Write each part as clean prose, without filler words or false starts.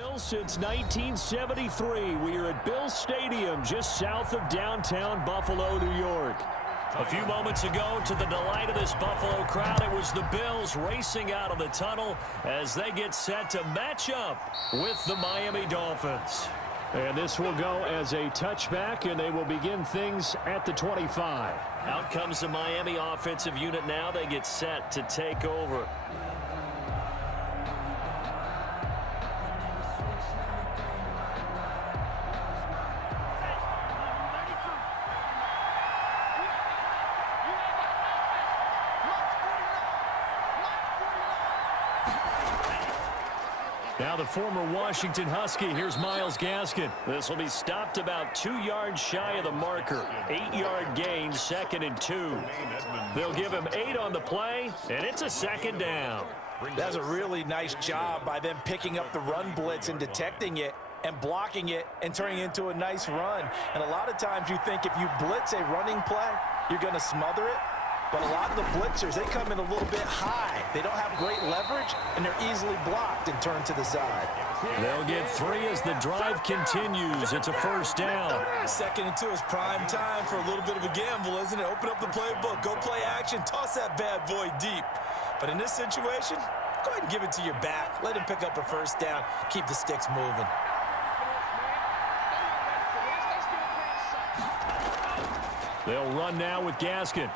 Bills since 1973. We are at Bills Stadium just south of downtown Buffalo, New York. A few moments ago, to the delight of this Buffalo crowd, it was the Bills racing out of the tunnel as they get set to match up with the Miami Dolphins. And this will go as a touchback, and they will begin things at the 25. Out comes the Miami offensive unit now. They get set to take over. Now the former Washington Husky, here's Myles Gaskin. This will be stopped about 2 yards shy of the marker. 8-yard gain, 2nd and 2. They'll give him 8 on the play, and it's a 2nd down. That's a really nice job by them picking up the run blitz and detecting it and blocking it and turning it into a nice run. And a lot of times you think if you blitz a running play, you're going to smother it. But a lot of the blitzers, they come in a little bit high. They don't have great leverage, and they're easily blocked and turned to the side. They'll get 3 as the drive continues. It's a 1st down. 2nd and 2 is prime time for a little bit of a gamble, isn't it? Open up the playbook, go play action, toss that bad boy deep. But in this situation, go ahead and give it to your back. Let him pick up a 1st down. Keep the sticks moving. They'll run now with Gaskin.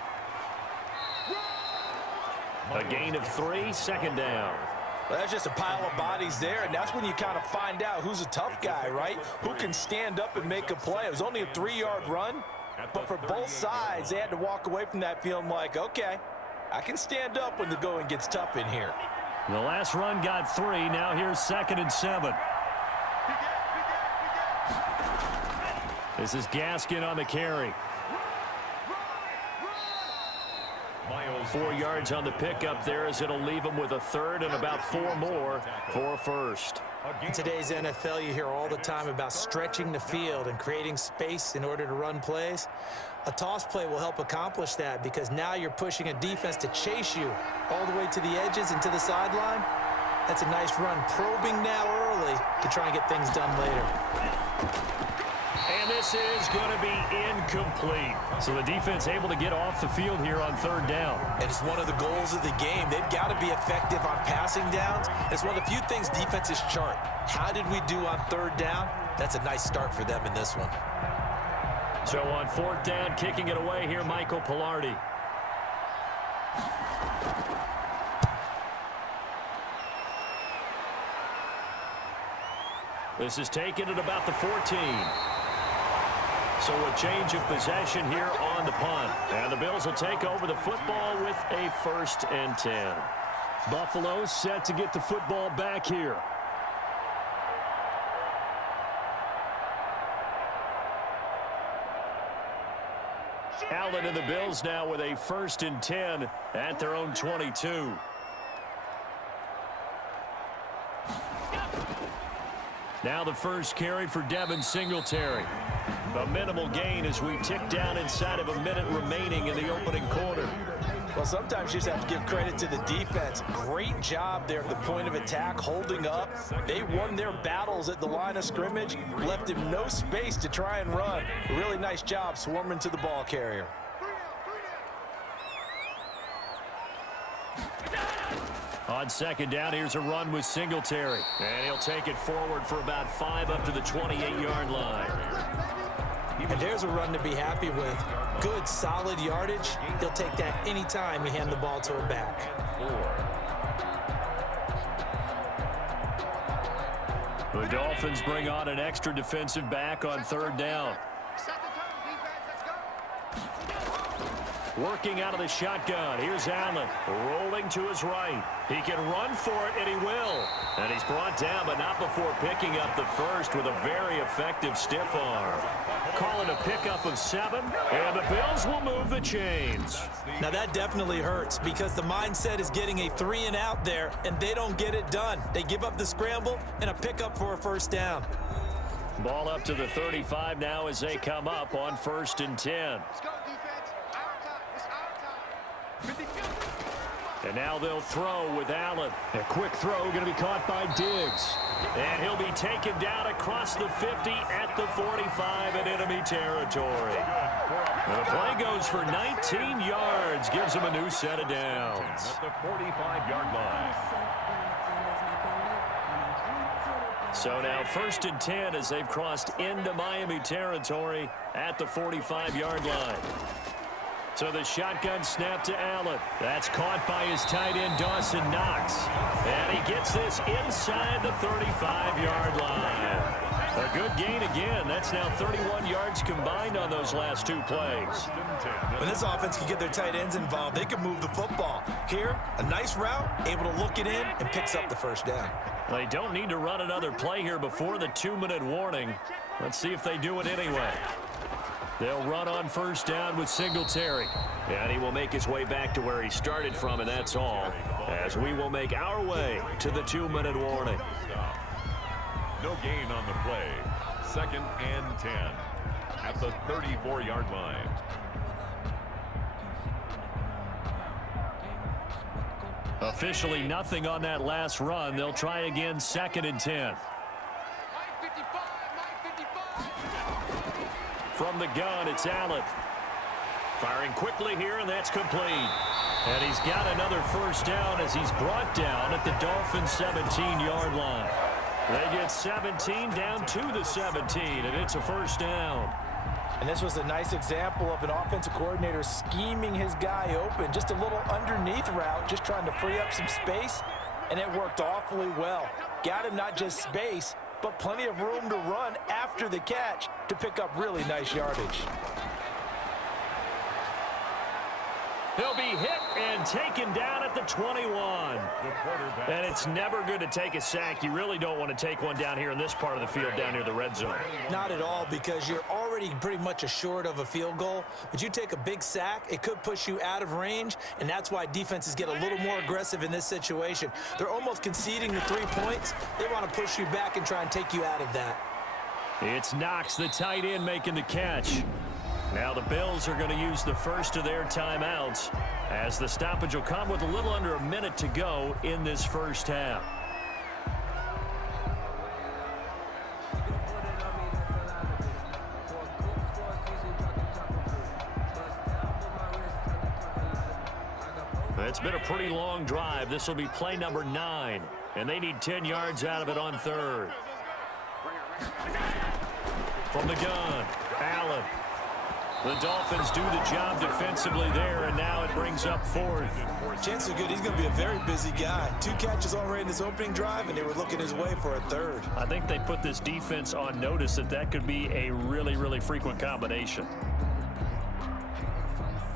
A gain of 3, 2nd down. Well, that's just a pile of bodies there, and that's when you kind of find out who's a tough guy, right? Who can stand up and make a play. It was only a 3-yard run, but for both sides, they had to walk away from that feeling like, okay, I can stand up when the going gets tough in here. The last run got 3. Now here's 2nd and 7. This is Gaskin on the carry. 4 yards on the pickup there as it'll leave him with a 3rd and about 4 more for a 1st. In today's NFL, you hear all the time about stretching the field and creating space in order to run plays. A toss play will help accomplish that because now you're pushing a defense to chase you all the way to the edges and to the sideline. That's a nice run, probing now early to try and get things done later. And this is going to be incomplete. So the defense able to get off the field here on 3rd down. And it's one of the goals of the game. They've got to be effective on passing downs. It's one of the few things defenses chart. How did we do on 3rd down? That's a nice start for them in this one. So on 4th down, kicking it away here, Michael Pilardi. This is taken at about the 14. So a change of possession here on the punt. And the Bills will take over the football with a 1st and 10. Buffalo set to get the football back here. Allen and the Bills now with a 1st and 10 at their own 22. Now the first carry for Devin Singletary. A minimal gain as we tick down inside of a minute remaining in the opening quarter. Well, sometimes you just have to give credit to the defense. Great job there at the point of attack, holding up. They won their battles at the line of scrimmage, left him no space to try and run. A really nice job swarming to the ball carrier. On 2nd down, here's a run with Singletary. And he'll take it forward for about 5 up to the 28-yard line. And there's a run to be happy with. Good, solid yardage. He'll take that anytime you hand the ball to a back. The Dolphins bring on an extra defensive back on 3rd down. Working out of the shotgun. Here's Allen rolling to his right. He can run for it, and he will. And he's brought down, but not before picking up the 1st with a very effective stiff arm. Call it a pickup of 7, and the Bills will move the chains. Now that definitely hurts because the mindset is getting a 3 and out there, and they don't get it done. They give up the scramble and a pickup for a 1st down. Ball up to the 35 now as they come up on 1st and 10. And now they'll throw with Allen. A quick throw going to be caught by Diggs. And he'll be taken down across the 50 at the 45 in enemy territory. And the play goes for 19 yards. Gives him a new set of downs. At the 45-yard line. So now 1st and 10 as they've crossed into Miami territory at the 45-yard line. So the shotgun snap to Allen. That's caught by his tight end, Dawson Knox. And he gets this inside the 35-yard line. A good gain again. That's now 31 yards combined on those last 2 plays. When this offense can get their tight ends involved, they can move the football. Here, a nice route, able to look it in, and picks up the first down. They don't need to run another play here before the 2-minute warning. Let's see if they do it anyway. They'll run on 1st down with Singletary. And he will make his way back to where he started from, and that's all, as we will make our way to the 2-minute warning. No gain on the play. 2nd and 10 at the 34-yard line. Officially nothing on that last run. They'll try again 2nd and 10. From the gun, it's Allen. Firing quickly here, and that's complete. And he's got another first down as he's brought down at the Dolphins' 17-yard line. They get 17 down to the 17, and it's a first down. And this was a nice example of an offensive coordinator scheming his guy open. Just a little underneath route, just trying to free up some space, and it worked awfully well. Got him not just space, but plenty of room to run after the catch to pick up really nice yardage. He'll be hit and taken down at the 21. And it's never good to take a sack. You really don't want to take one down here in this part of the field down near the red zone. Not at all, because you're already pretty much assured of a field goal. But you take a big sack, it could push you out of range, and that's why defenses get a little more aggressive in this situation. They're almost conceding the 3 points. They want to push you back and try and take you out of that. It's Knox, the tight end, making the catch. Now the Bills are going to use the first of their timeouts as the stoppage will come with a little under a minute to go in this first half. It's been a pretty long drive. This will be play number 9, and they need 10 yards out of it on 3rd. From the gun, Allen. The Dolphins do the job defensively there, and now it brings up 4th. Chances are good he's going to be a very busy guy. 2 catches already in this opening drive, and they were looking his way for a 3rd. I think they put this defense on notice that could be a really, really frequent combination.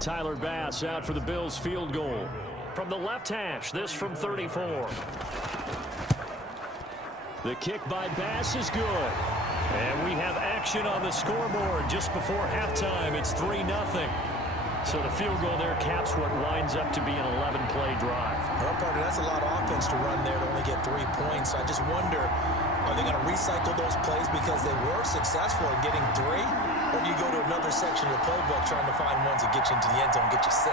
Tyler Bass out for the Bills field goal. From the left hash, this from 34. The kick by Bass is good. And we have action on the scoreboard just before halftime. It's 3-0. So the field goal there caps what winds up to be an 11-play drive. Well, partner, that's a lot of offense to run there to only get 3 points. So I just wonder, are they going to recycle those plays because they were successful in getting 3? Or do you go to another section of the playbook trying to find ones that get you into the end zone and get you 6?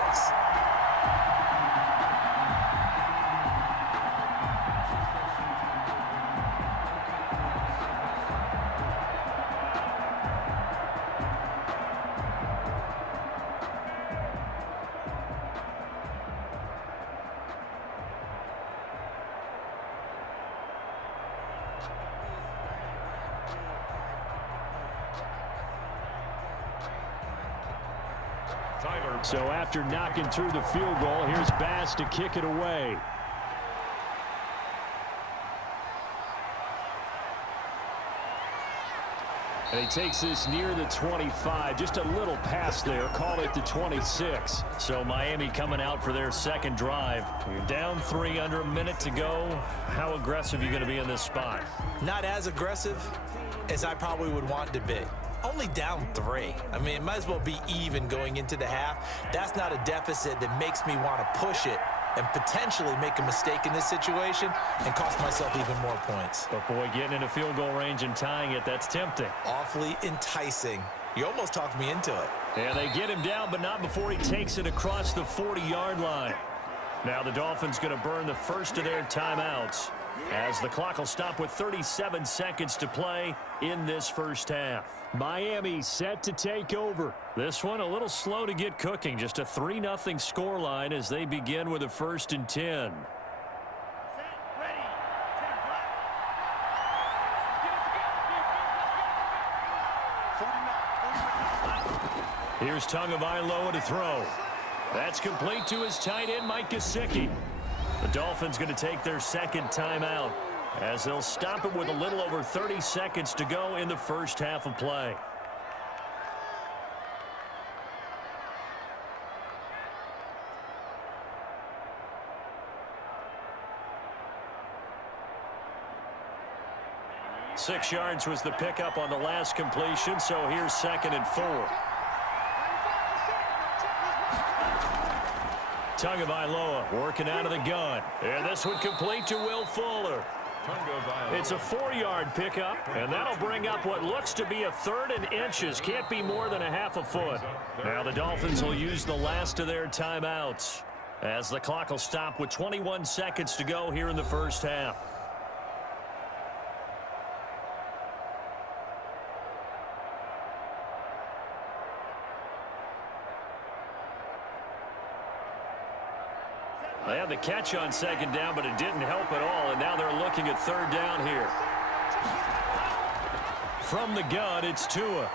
So after knocking through the field goal, here's Bass to kick it away. And he takes this near the 25. Just a little pass there. Call it the 26. So Miami coming out for their second drive. You're down 3, under a minute to go. How aggressive are you going to be in this spot? Not as aggressive as I probably would want to be. Only down 3. I mean, it might as well be even going into the half. That's not a deficit that makes me want to push it and potentially make a mistake in this situation and cost myself even more points. But boy, getting into field goal range and tying it, that's tempting. Awfully enticing. You almost talked me into it. Yeah, they get him down, but not before he takes it across the 40-yard line. Now the Dolphins going to burn the first of their timeouts as the clock will stop with 37 seconds to play in this first half. Miami set to take over. This one a little slow to get cooking. Just a 3-0 scoreline as they begin with a 1st and 10. Here's Tagovailoa to throw. That's complete to his tight end, Mike Gesicki. The Dolphins going to take their second timeout as they'll stop it with a little over 30 seconds to go in the first half of play. Six yards was the pickup on the last completion, so here's 2nd and 4. Tagovailoa working out of the gun. And this one complete to Will Fuller. It's a 4-yard pickup, and that'll bring up what looks to be a 3rd and inches. Can't be more than a half a foot. Now the Dolphins will use the last of their timeouts as the clock will stop with 21 seconds to go here in the first half. They had the catch on 2nd down, but it didn't help at all, and now they're looking at 3rd down here. From the gun, it's Tua.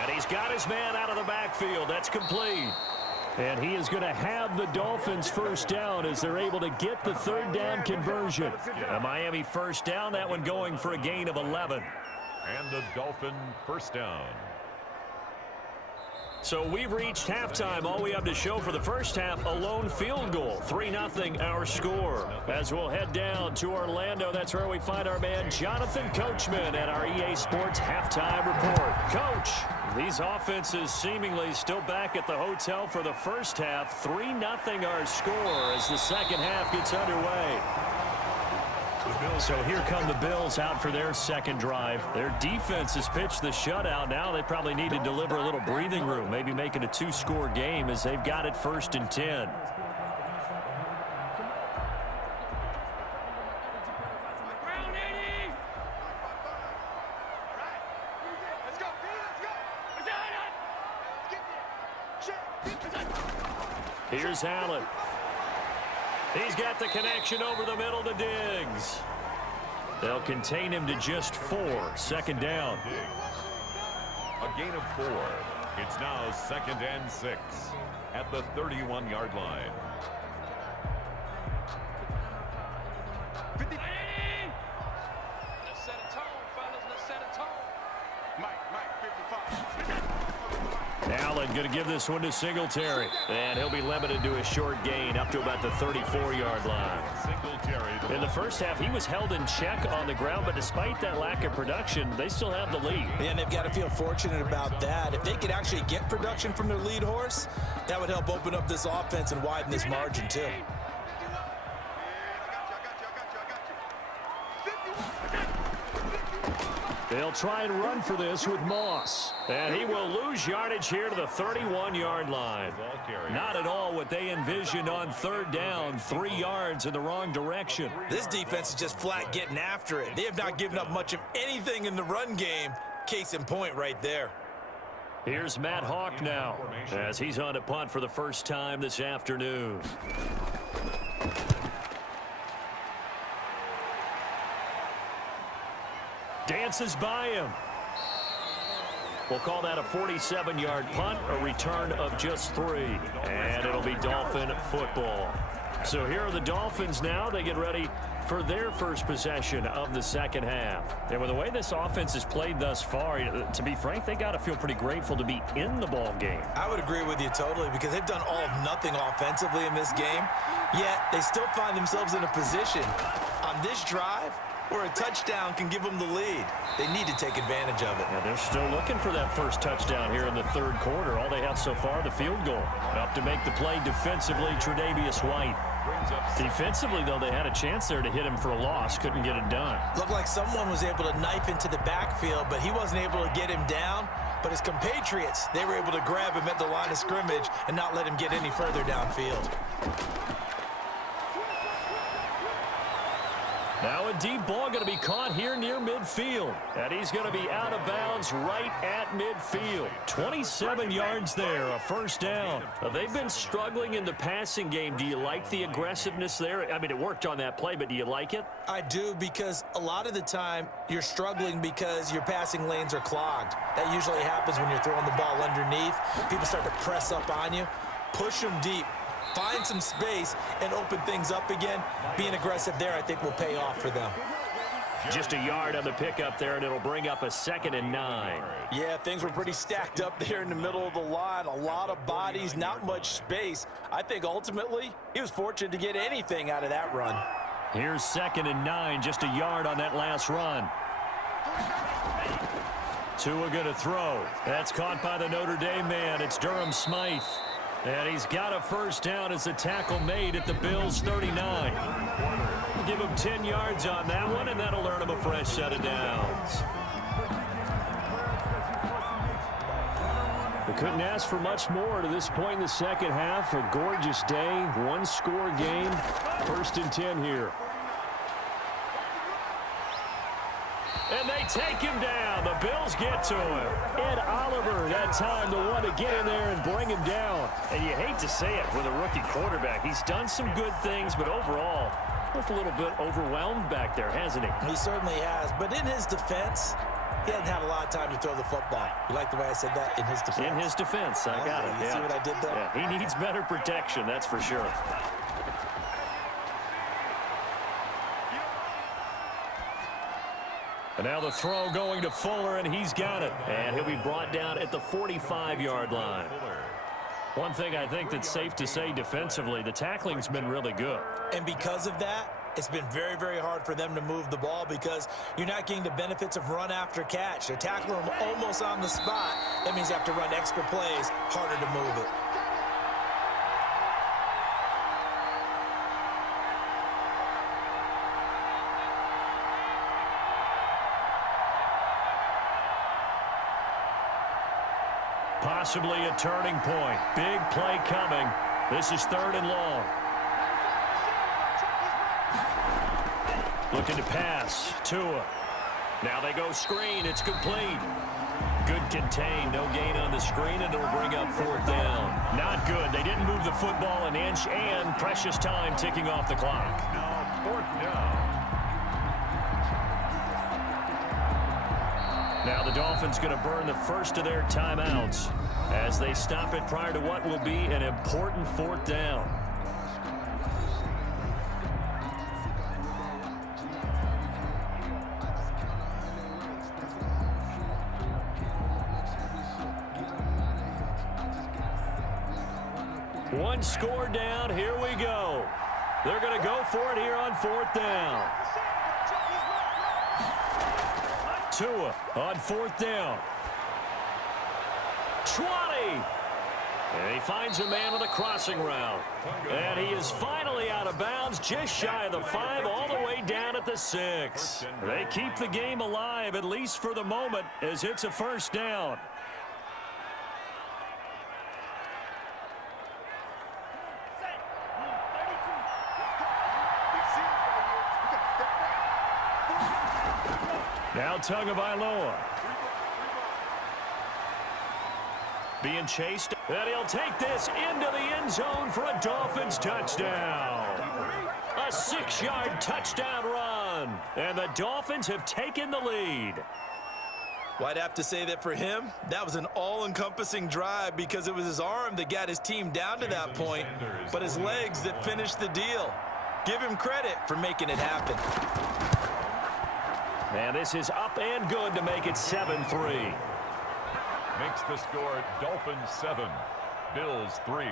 And he's got his man out of the backfield. That's complete. And he is going to have the Dolphins' 1st down as they're able to get the 3rd down conversion. A Miami 1st down, that one going for a gain of 11. And the Dolphin 1st down. So we've reached halftime. All we have to show for the first half, a lone field goal. 3-0 our score. As we'll head down to Orlando, that's where we find our man Jonathan Coachman at our EA Sports Halftime Report. Coach, these offenses seemingly still back at the hotel for the first half. 3-0 our score as the second half gets underway. So here come the Bills out for their second drive. Their defense has pitched the shutout. Now they probably need to deliver a little breathing room, maybe make it a 2-score game as they've got it 1st and 10. Here's Allen. He's got the connection over the middle to Diggs. They'll contain him to just 4. 2nd down. A gain of 4. It's now 2nd and 6 at the 31-yard line. Allen going to give this one to Singletary. And he'll be limited to a short gain up to about the 34-yard line. In the first half, he was held in check on the ground, but despite that lack of production, they still have the lead. And they've got to feel fortunate about that. If they could actually get production from their lead horse, that would help open up this offense and widen this margin too. They'll try and run for this with Moss. And he will lose yardage here to the 31-yard line. Not at all what they envisioned on 3rd down. 3 yards in the wrong direction. This defense is just flat getting after it. They have not given up much of anything in the run game. Case in point right there. Here's Matt Hawk now as he's on a punt for the first time this afternoon. Dances by him. We'll call that a 47-yard punt, a return of just 3. And it'll be Dolphin football. So here are the Dolphins now. They get ready for their first possession of the second half. And with the way this offense has played thus far, to be frank, they got to feel pretty grateful to be in the ball game. I would agree with you totally because they've done all of nothing offensively in this game, yet they still find themselves in a position on this drive where a touchdown can give them the lead. They need to take advantage of it. Yeah, they're still looking for that first touchdown here in the 3rd quarter. All they have so far, the field goal. Up to make the play defensively, Tre'Davious White. Defensively, though, they had a chance there to hit him for a loss. Couldn't get it done. Looked like someone was able to knife into the backfield, but he wasn't able to get him down. But his compatriots, they were able to grab him at the line of scrimmage and not let him get any further downfield. Now a deep ball going to be caught here near midfield. And he's going to be out of bounds right at midfield. 27 yards there, a first down. They've been struggling in the passing game. Do you like the aggressiveness there? I mean, it worked on that play, but do you like it? I do, because a lot of the time you're struggling because your passing lanes are clogged. That usually happens when you're throwing the ball underneath. People start to press up on you. Push them deep. Find some space and open things up again. Being aggressive there, I think, will pay off for them. Just a yard on the pickup there, and it'll bring up a 2nd and 9. Yeah, things were pretty stacked up there in the middle of the line. A lot of bodies, not much space. I think ultimately he was fortunate to get anything out of that run. Here's 2nd and 9, just a yard on that last run. Tua going to throw. That's caught by the Notre Dame man. It's Durham Smythe. And he's got a first down as a tackle made at the Bills' 39. We'll give him 10 yards on that one, and that'll earn him a fresh set of downs. We couldn't ask for much more to this point in the second half. A gorgeous day, one-score game. 1st and 10 here. And they take him down. The Bills get to him. Ed Oliver, that time, the one to get in there and bring him down. And you hate to say it with a rookie quarterback. He's done some good things, but overall, looked a little bit overwhelmed back there, hasn't he? He certainly has. But in his defense, he hasn't had a lot of time to throw the football. You like the way I said that? In his defense? In his defense. I got it. You see what I did there? Yeah, he needs better protection, that's for sure. And now the throw going to Fuller, and he's got it. And he'll be brought down at the 45-yard line. One thing I think that's safe to say defensively, the tackling's been really good. And because of that, it's been very, very hard for them to move the ball because you're not getting the benefits of run after catch. They're tackling them almost on the spot. That means they have to run extra plays, harder to move it. Possibly a turning point. Big play coming. This is 3rd and long. Looking to pass. Tua. Now they go screen. It's complete. Good contain. No gain on the screen, and it'll bring up 4th down. Not good. They didn't move the football an inch, and precious time ticking off the clock. Now 4th down. Now the Dolphins going to burn the first of their timeouts as they stop it prior to what will be an important 4th down. One score down. Here we go. They're going to go for it here on 4th down. Tua on 4th down. 20. And he finds a man on the crossing route. And he is finally out of bounds, just shy of the 5, all the way down at the 6. They keep the game alive, at least for the moment, as it's a first down. Now Tagovailoa. Being chased. And he'll take this into the end zone for a Dolphins touchdown. A 6-yard touchdown run. And the Dolphins have taken the lead. Well, I'd have to say that for him, that was an all-encompassing drive because it was his arm that got his team down to that point, but his legs that finished the deal. Give him credit for making it happen. And this is up and good to make it 7-3. Makes the score Dolphins 7, Bills 3.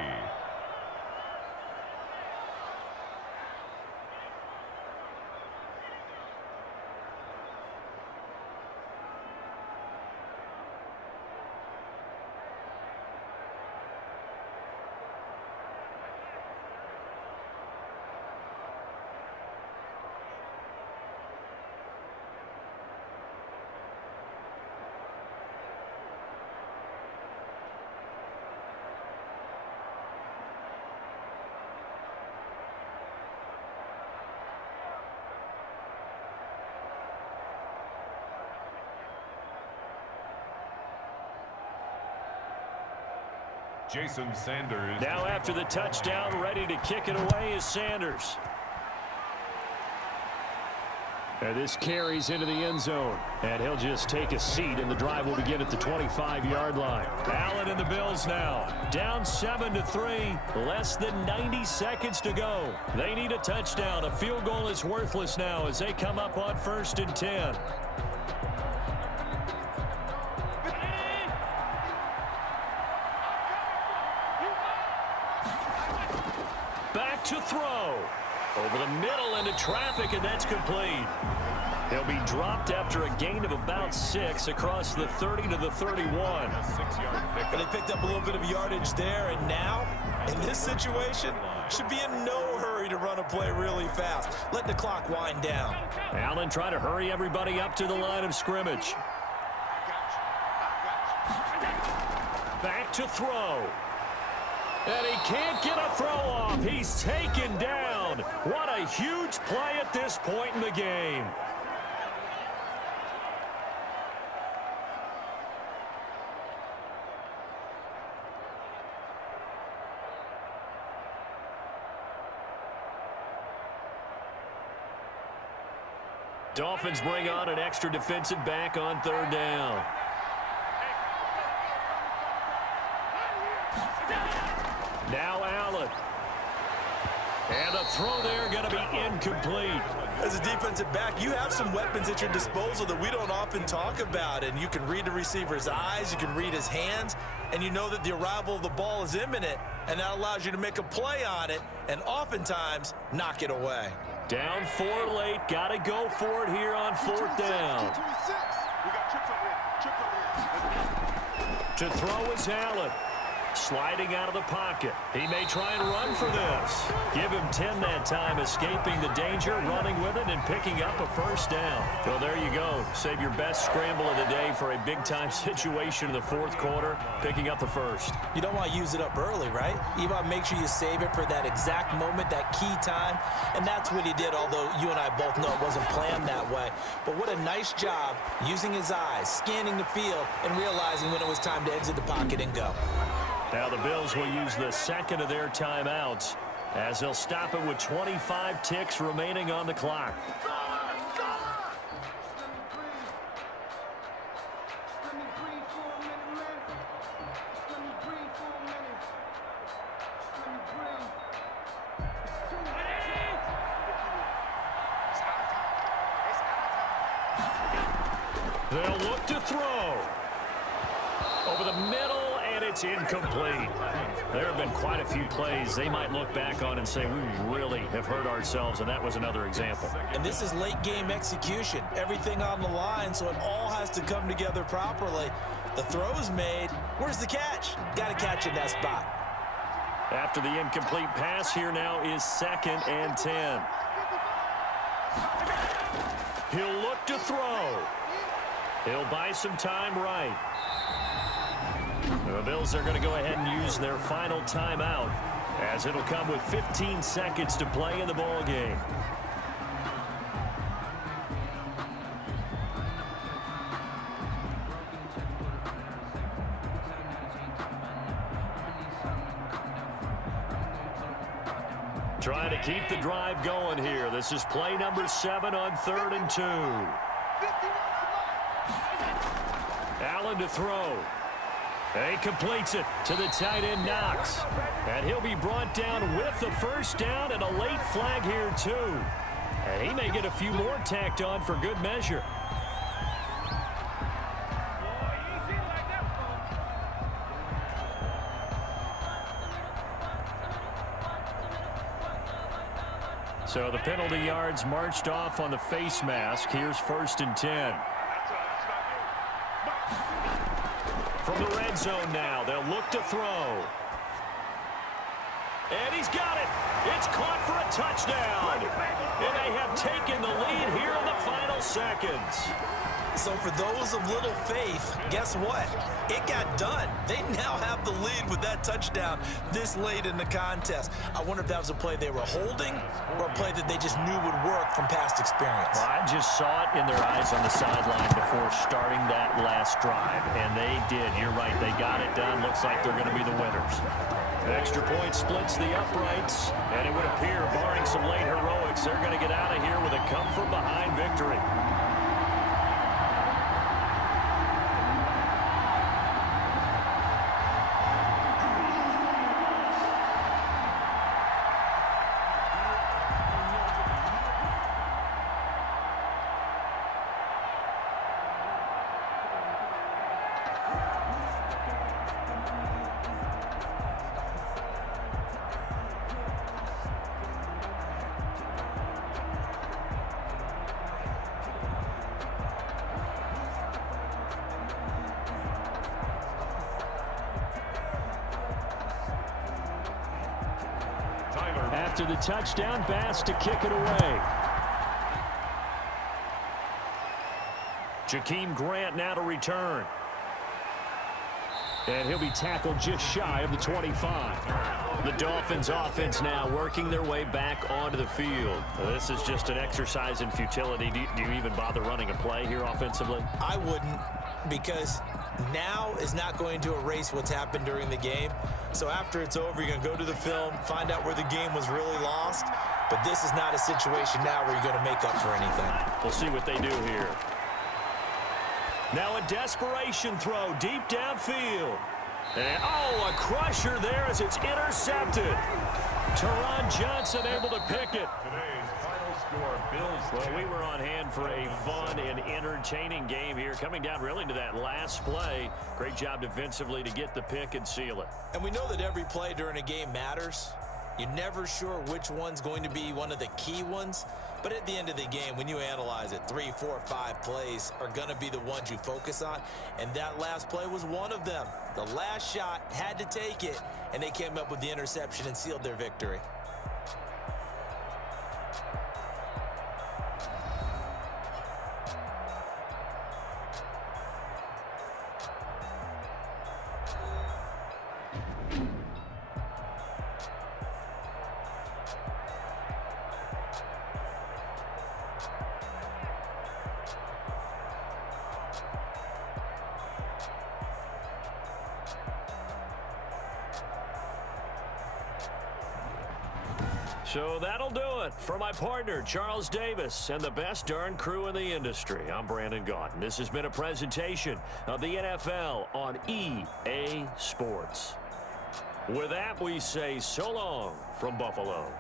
Jason Sanders. Now after the touchdown, ready to kick it away is Sanders. And this carries into the end zone. And he'll just take a seat, and the drive will begin at the 25-yard line. Allen and the Bills now. Down 7-3. Less than 90 seconds to go. They need a touchdown. A field goal is worthless now as they come up on 1st and 10. Back to throw. Over the middle into traffic, and that's complete. He'll be dropped after a gain of about 6 across the 30 to the 31. And they picked up a little bit of yardage there, and now, in this situation, should be in no hurry to run a play really fast. Let the clock wind down. Allen trying to hurry everybody up to the line of scrimmage. Back to throw. And he can't get a throw off. He's taken down. What a huge play at this point in the game. Dolphins bring on an extra defensive back on 3rd down. Now Allen. And the throw there going to be incomplete. As a defensive back, you have some weapons at your disposal that we don't often talk about. And you can read the receiver's eyes, you can read his hands, and you know that the arrival of the ball is imminent. And that allows you to make a play on it and oftentimes knock it away. Down 4 late. Got to go for it here on 4th down. To throw is Allen. Sliding out of the pocket. He may try and run for this. Give him 10 that time, escaping the danger, running with it, and picking up a 1st down. Well, there you go. Save your best scramble of the day for a big-time situation in the 4th quarter, picking up the 1st. You don't want to use it up early, right? You want to make sure you save it for that exact moment, that key time, and that's what he did, although you and I both know it wasn't planned that way. But what a nice job using his eyes, scanning the field, and realizing when it was time to exit the pocket and go. Now the Bills will use the 2nd of their timeouts as they'll stop it with 25 ticks remaining on the clock. They'll look to throw. Over the middle. It's incomplete. There have been quite a few plays they might look back on and say, we really have hurt ourselves, and that was another example. And this is late game execution. Everything on the line, so it all has to come together properly. The throw's made. Where's the catch? Got to catch in that spot. After the incomplete pass, here now is 2nd and 10. He'll look to throw. He'll buy some time right. The Bills are going to go ahead and use their final timeout as it'll come with 15 seconds to play in the ball game. Trying to keep the drive going here. This is play number 7 on 3rd and 2. Allen to throw. He completes it to the tight end, Knox. And he'll be brought down with the 1st down and a late flag here, too. And he may get a few more tacked on for good measure. So the penalty yards marched off on the face mask. Here's 1st and 10. From the red zone now, they'll look to throw. And he's got it. It's caught for a touchdown. And they have taken the lead here in the final seconds. So for those of little faith, guess what? It got done. They now have the lead with that touchdown this late in the contest. I wonder if that was a play they were holding or a play that they just knew would work from past experience. Well, I just saw it in their eyes on the sideline before starting that last drive, and they did. You're right. They got it done. Looks like they're going to be the winners. The extra point splits the uprights, and it would appear, barring some late heroics, they're going to get out of here with a come-from-behind victory. After the touchdown, Bass to kick it away. Jakeem Grant now to return. And he'll be tackled just shy of the 25. The Dolphins offense now working their way back onto the field. This is just an exercise in futility. Do you even bother running a play here offensively? I wouldn't, because now is not going to erase what's happened during the game. So after it's over, you're going to go to the film, find out where the game was really lost. But this is not a situation now where you're going to make up for anything. We'll see what they do here. Now a desperation throw deep downfield. And, oh, a crusher there as it's intercepted. Teron Johnson able to pick it. Today's final score, Bills. Well, we were on hand for a fun and entertaining game here, coming down really to that last play. Great job defensively to get the pick and seal it. And we know that every play during a game matters. You're never sure which one's going to be one of the key ones. But at the end of the game, when you analyze it, 3, 4, 5 plays are going to be the ones you focus on. And that last play was one of them. The last shot had to take it, and they came up with the interception and sealed their victory. So that'll do it for my partner, Charles Davis, and the best darn crew in the industry. I'm Brandon Gaudin. This has been a presentation of the NFL on EA Sports. With that, we say so long from Buffalo.